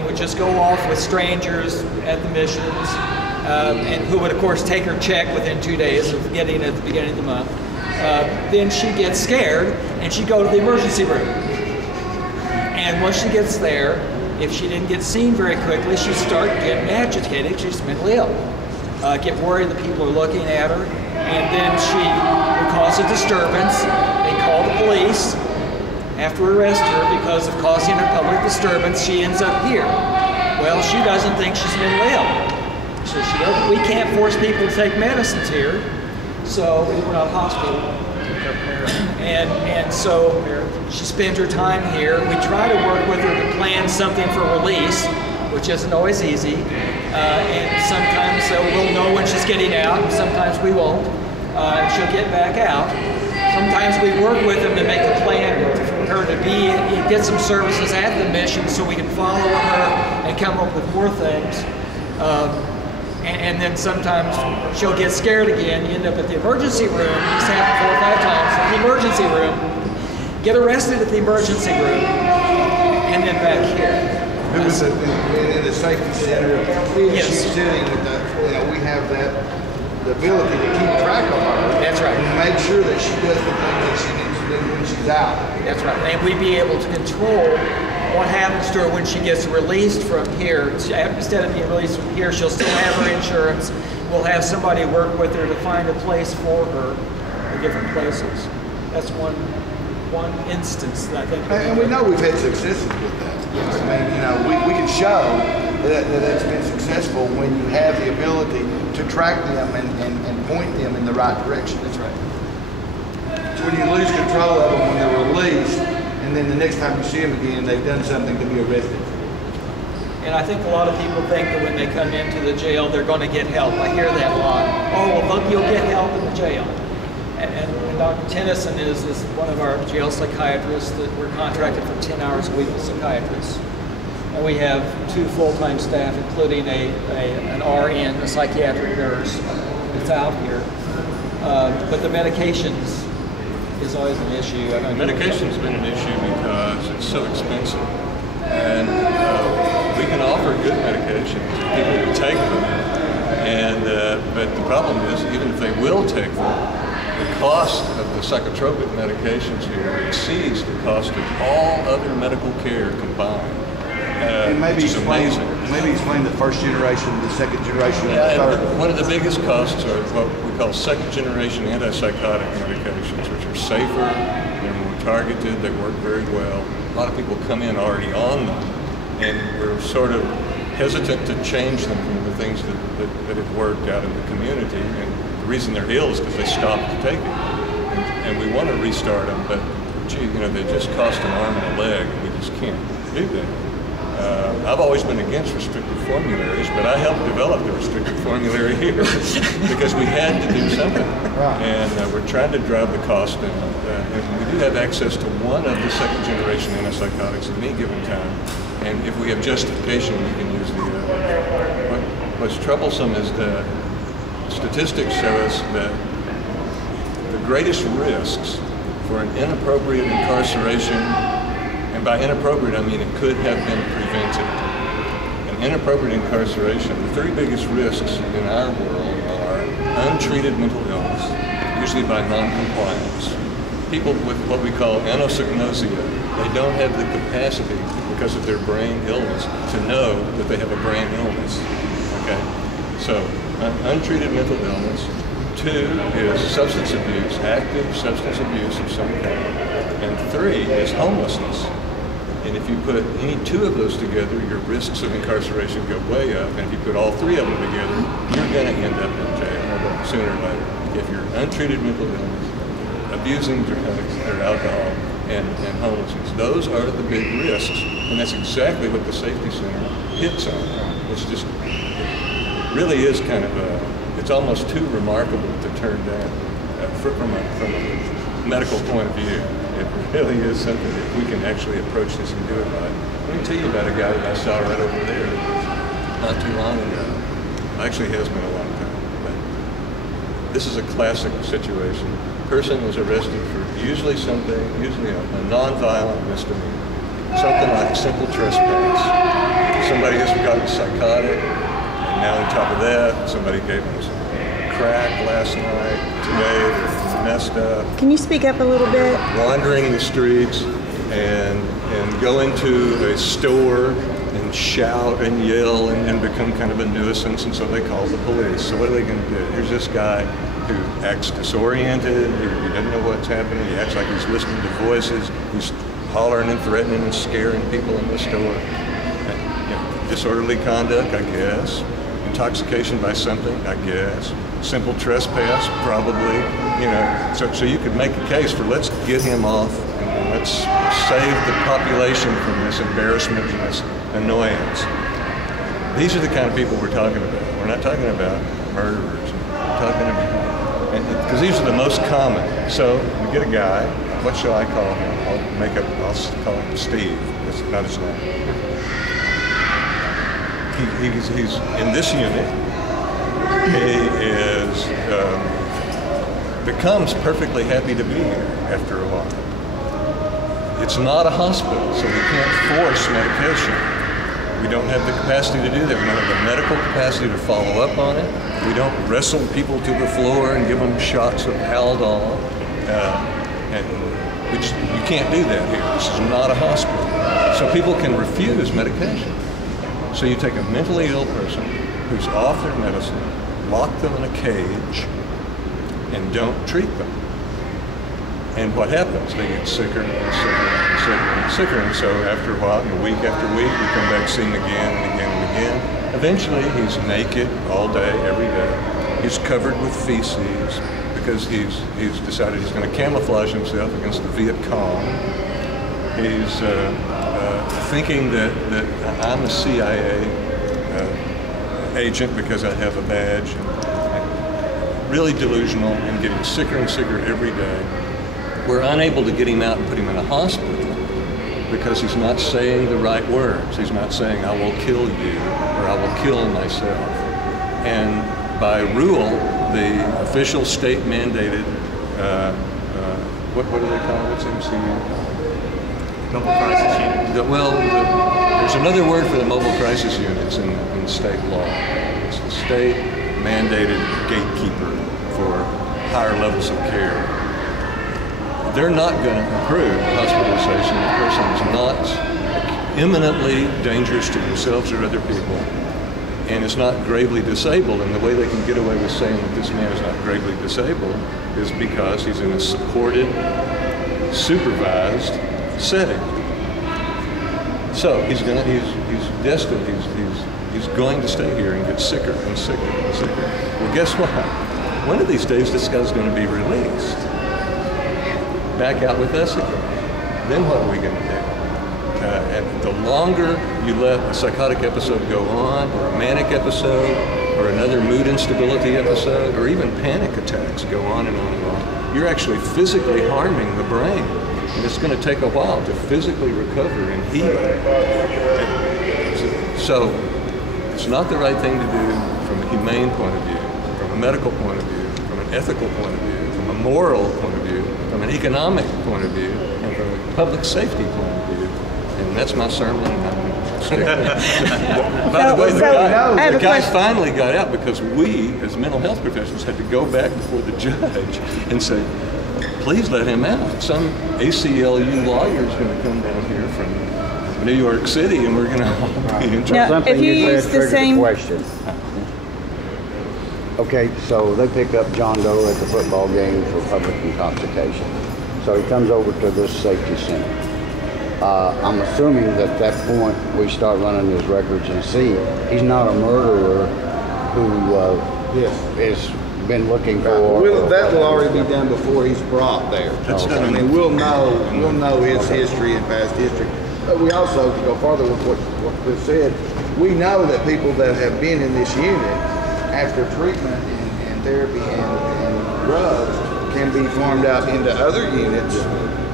and would just go off with strangers at the missions, and who would of course take her check within 2 days of getting it at the beginning of the month. Then she gets scared and she'd go to the emergency room. And once she gets there, if she didn't get seen very quickly, she'd start getting agitated. She's mentally ill. Get worried that people are looking at her, and then she would cause a disturbance. They call the police. After arrest her because of causing a public disturbance, she ends up here. Well, she doesn't think she's mentally ill. So we can't force people to take medicines here, so we're not a hospital. And so she spends her time here. We try to work with her to plan something for release, which isn't always easy. And sometimes we'll know when she's getting out, and sometimes we won't. She'll get back out. Sometimes we work with them to make a plan for her to get some services at the mission so we can follow her and come up with more things. And then sometimes she'll get scared again. You end up at the emergency room. This happened 4 or 5 times. At the emergency room, get arrested at the emergency room, and then back here. It was in the safety center. Yes. She's sitting with we have the ability to keep track of her. That's right. And make sure that she does the things that she needs to do when she's out. That's right. And we'd be able to control what happens to her when she gets released from here. Instead of being released from here, she'll still have her insurance. We'll have somebody work with her to find a place for her in different places. That's one instance that I think. And we know we've had successes with that. Yes. I mean, we can show that it's been successful when you have the ability to track them and point them in the right direction. That's right. So when you lose control of them when they're released, and then the next time you see them again, they've done something to be arrested. And I think a lot of people think that when they come into the jail, they're going to get help. I hear that a lot. Oh, well, look, you'll get help in the jail. And Dr. Tennyson is one of our jail psychiatrists that we're contracted for 10 hours a week with psychiatrists. And we have 2 full-time staff, including an RN, a psychiatric nurse, that's out here. But the medications is always an issue. Medication's been an issue because it's so expensive. And we can offer good medications. People will take them. But the problem is, even if they will take them, the cost of the psychotropic medications here exceeds the cost of all other medical care combined. Which is amazing. Maybe explain the first generation, the second generation, and the third. One of the biggest costs are what we call second generation antipsychotic medications, which are safer, they're more targeted, they work very well. A lot of people come in already on them, and we're sort of hesitant to change them from the things that have worked out in the community. And the reason they're ill is because they stopped taking it. And we want to restart them, but gee, they just cost an arm and a leg, and we just can't do that. I've always been against restricted formularies, but I helped develop the restricted formulary here because we had to do something. Right. And we're trying to drive the cost down. And we do have access to one of the second generation antipsychotics at any given time. And if we have justification, we can use the other. What's troublesome is that statistics show us that the greatest risks for an inappropriate incarceration, and by inappropriate, I mean it could have been prevented. An inappropriate incarceration, the 3 biggest risks in our world are untreated mental illness, usually by non-compliance. People with what we call anosognosia, they don't have the capacity, because of their brain illness, to know that they have a brain illness. Okay? So, untreated mental illness. 2 is substance abuse, active substance abuse of some kind. And 3 is homelessness. And if you put any 2 of those together, your risks of incarceration go way up. And if you put all 3 of them together, you're going to end up in jail sooner or later. If you're untreated mental illness, abusing drugs or alcohol, and homelessness, those are the big risks. And that's exactly what the Safety Center hits on. It's just, it really is kind of it's almost too remarkable to turn down from a medical point of view. It really is something that we can actually approach this and do it right. Let me tell you about a guy that I saw right over there not too long ago. Actually, it has been a long time, but this is a classic situation. Person was arrested for usually a non-violent misdemeanor, something like simple trespass. somebody has gotten psychotic, and now on top of that, somebody gave them some crack last night, today they're messed up. Can you speak up a little bit? Wandering the streets and going to a store and shout and yell and become kind of a nuisance, and so they call the police. So what are they going to do? Here's this guy who acts disoriented, he doesn't know what's happening, he acts like he's listening to voices, he's hollering and threatening and scaring people in the store. Disorderly conduct, I guess. Intoxication by something, I guess. Simple trespass, probably. So you could make a case for let's get him off and let's save the population from this embarrassment and this annoyance. These are the kind of people we're talking about. We're not talking about murderers. We're talking about, because these are the most common. So we get a guy. What shall I call him? I'll call him Steve. That's not his name. He's in this unit. He becomes perfectly happy to be here after a while. It's not a hospital, so we can't force medication. We don't have the capacity to do that. We don't have the medical capacity to follow up on it. We don't wrestle people to the floor and give them shots of Haldol. You can't do that here. This is not a hospital. So people can refuse medication. So you take a mentally ill person who's off their medicine, lock them in a cage, and don't treat them. And what happens? They get sicker and sicker and sicker and sicker. And so after a while, week after week, we come back, see him again and again and again. Eventually, he's naked all day, every day. He's covered with feces because he's decided he's going to camouflage himself against the Viet Cong. He's thinking that I'm a CIA agent because I have a badge. Really delusional and getting sicker and sicker every day. We're unable to get him out and put him in a hospital because he's not saying the right words. He's not saying, I will kill you, or I will kill myself. And by rule, the official state-mandated, what do they call it? What's MCU? Mobile crisis unit. There's another word for the mobile crisis units in state law. It's the state-mandated gatekeeper for higher levels of care. They're not going to approve hospitalization if a person is not imminently dangerous to themselves or other people and is not gravely disabled. And the way they can get away with saying that this man is not gravely disabled is because he's in a supported, supervised setting. So he's destined, he's going to stay here and get sicker and sicker and sicker. Well, guess what? One of these days this guy's going to be released. Back out with us again. Then what are we going to do? And the longer you let a psychotic episode go on, or a manic episode, or another mood instability episode, or even panic attacks go on and on and on, you're actually physically harming the brain. And it's going to take a while to physically recover and heal. So it's not the right thing to do from a humane point of view, from a medical point of view, from an ethical point of view, from a moral point of view, from an economic point of view, and from a public safety point of view. And that's my sermon. By the way, the guy finally got out because we, as mental health professionals, had to go back before the judge and say, please let him out. Some ACLU lawyer is going to come down here from New York City, and we're going to be in trouble. Now, if you use the same question. Okay, so they pick up John Doe at the football game for public intoxication. So he comes over to this safety center. I'm assuming that at that point we start running his records and see he's not a murderer who has been looking for. That will already be done before he's brought there. I mean, we'll know his history and past history. But we also, to go farther with what Chris said, we know that people that have been in this unit after treatment and therapy and drugs can be farmed out into other units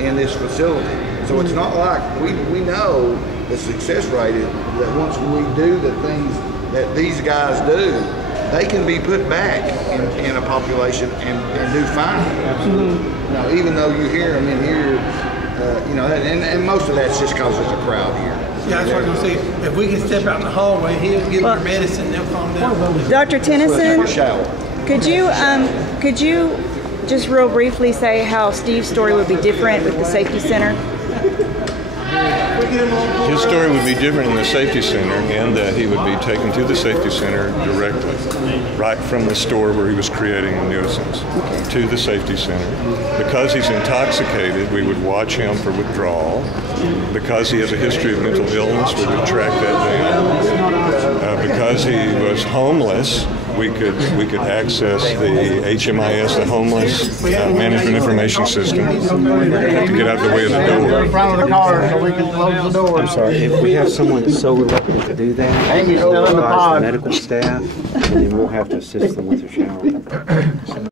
in this facility. So it's not like we know the success rate is that once we do the things that these guys do, they can be put back in a population and do fine. Absolutely. You know, even though you hear them in here, and most of that's just because there's a crowd here. Yeah, that's what I'm gonna say. If we can step out in the hallway, he'll give her medicine, they'll calm down. Dr. Tennyson, Shower. could you just real briefly say how Steve's story would be different with the safety center? His story would be different in the safety center in that he would be taken to the safety center directly, right from the store where he was creating a nuisance, to the safety center. Because he's intoxicated, we would watch him for withdrawal. Because he has a history of mental illness, we would track that down. Because he was homeless, we could access the HMIS, the Homeless Management Information System. We're going to have to get out of the way of the door. In front of the car so we can close the door. I'm sorry, if we have someone that's so reluctant to do that, Amy's still in the pod. medical staff, and then we'll have to assist them with their shower.